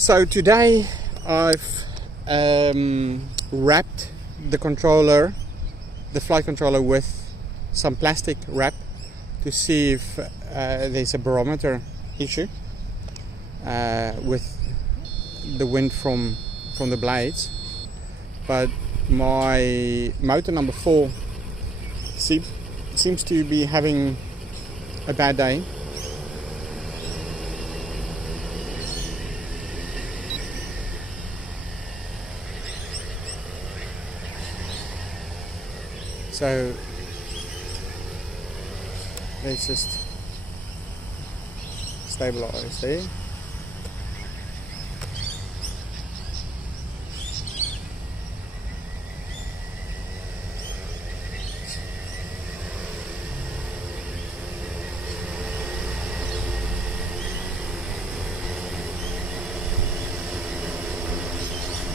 So today I've wrapped the controller, the flight controller, with some plastic wrap to see if there's a barometer issue with the wind from the blades. But my motor number 4 seems to be having a bad day. So let's just stabilize there.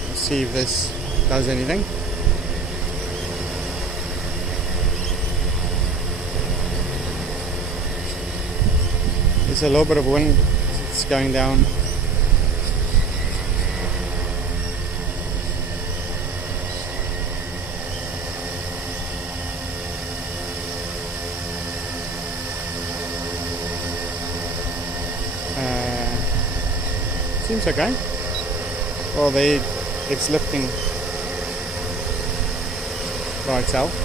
Let's see if this does anything. There's a little bit of wind, it's going down. Seems okay. Well, it's lifting by itself.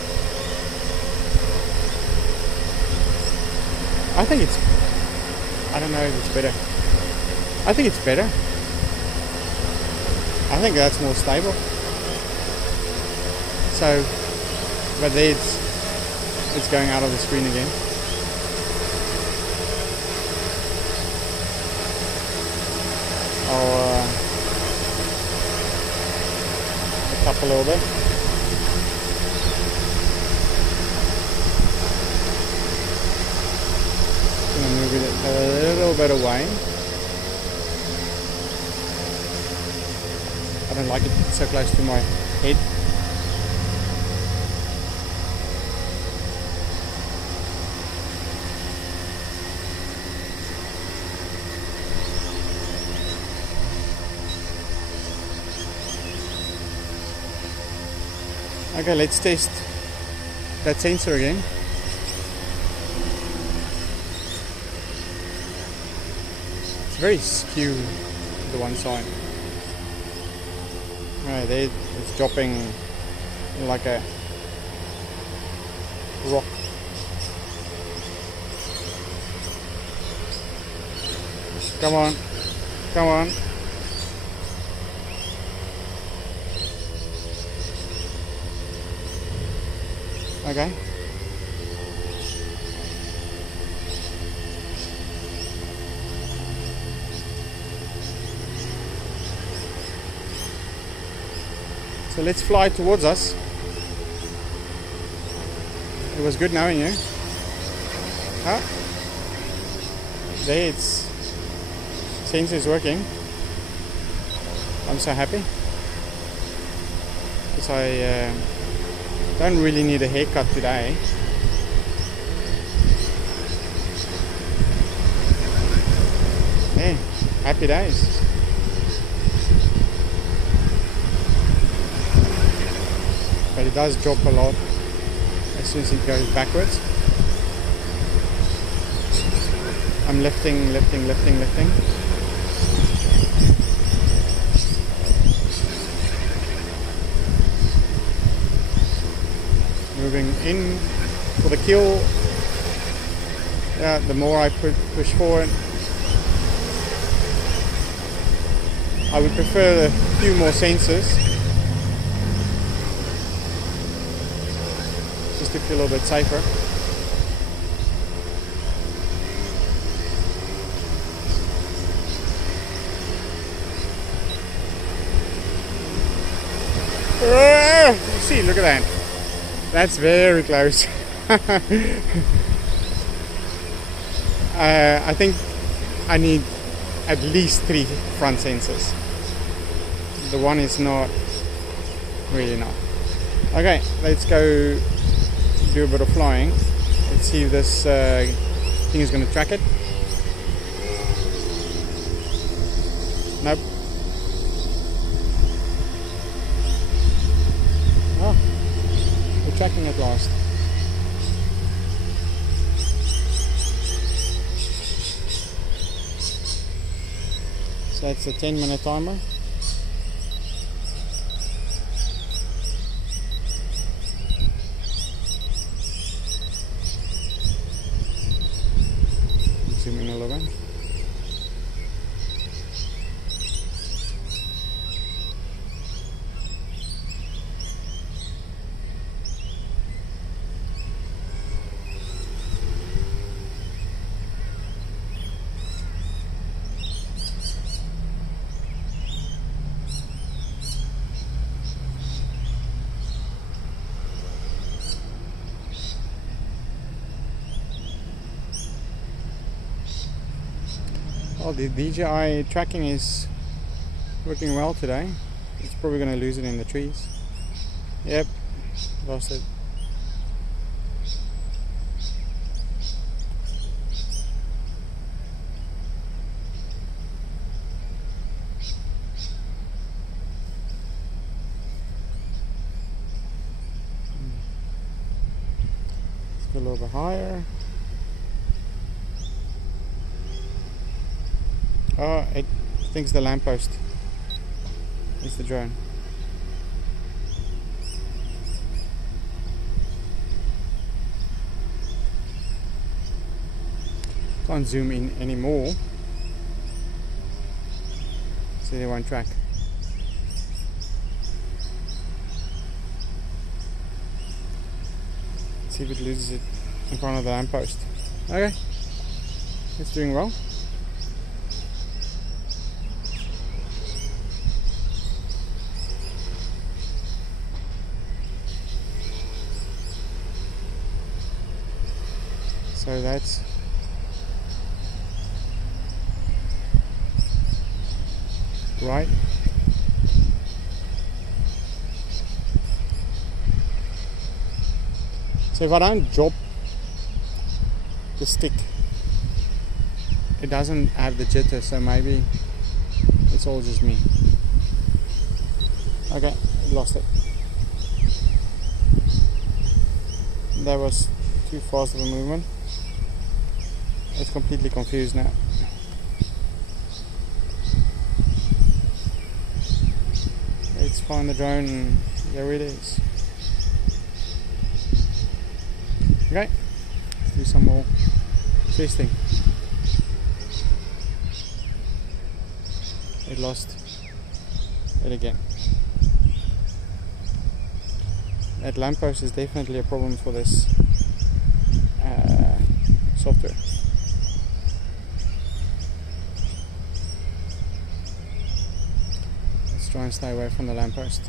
I don't know if it's better. I think it's better. I think that's more stable. So, but there it's going out of the screen again. I'll lift up a little bit. Move it a little bit away. I don't like it so close to my head. Okay, let's test that sensor again. Very skewed to the one side. Right there, it's dropping like a rock. Come on, come on. Okay. So let's fly towards us. It was good knowing you. Huh? There, it's sensor is working. I'm so happy because I don't really need a haircut today. Hey, happy days. But it does drop a lot as soon as it goes backwards. I'm lifting. Moving in for the kill. Yeah, the more I push forward, I would prefer a few more sensors. To feel a little bit safer. See, look at that. That's very close. I think I need at least 3 front sensors. The one is not really enough. Okay, let's go do a bit of flying. Let's see if this thing is going to track it. Nope, tracking at last. So that's a 10-minute timer. Zoom in a little bit. Well, the DJI tracking is working well today. It's probably going to lose it in the trees. Yep, lost it. Let's go a little bit higher. Oh, it thinks the lamppost is the drone. Can't zoom in anymore, so they won't track. Let's see if it loses it in front of the lamppost. Okay, it's doing well. So that's right. So if I don't drop the stick, it doesn't have the jitter, so maybe it's all just me. Okay, lost it. That was too fast of a movement. It's completely confused now. Let's find the drone and there it is. Okay, let's do some more testing. It lost it again. That lamppost is definitely a problem for this software. Let's try and stay away from the lamppost.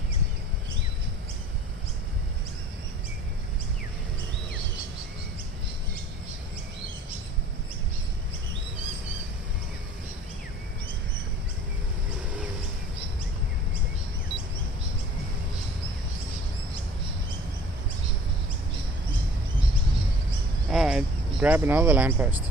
Alright, grab another lamppost.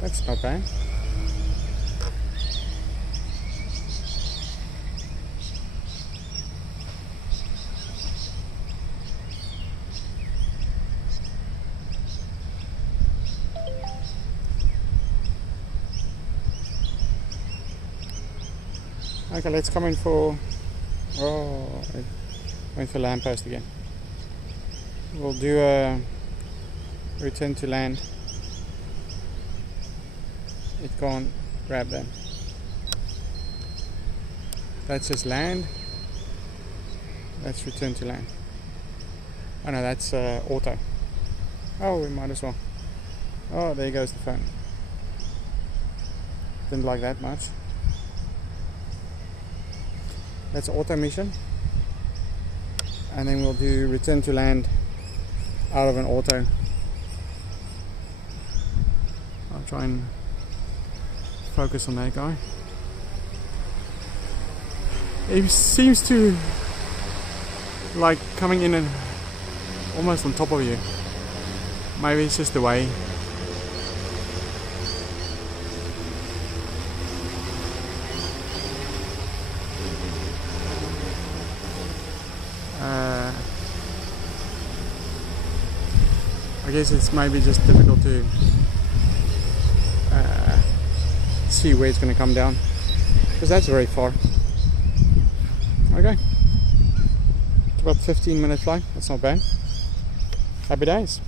That's not bad. Okay, let's come in for, oh, I went for lamppost again. We'll do a return to land. It can't grab them. That's just land. That's return to land. Oh no, that's auto. Oh, we might as well. Oh, there goes the phone. Didn't like that much. That's auto mission, and then we'll do return to land out of an auto. I'll try and focus on that guy. He seems to like coming in and almost on top of you. Maybe it's just the way. I guess it's maybe just difficult to see where it's going to come down, because that's very far. Okay, it's about 15-minute flight. That's not bad. Happy days.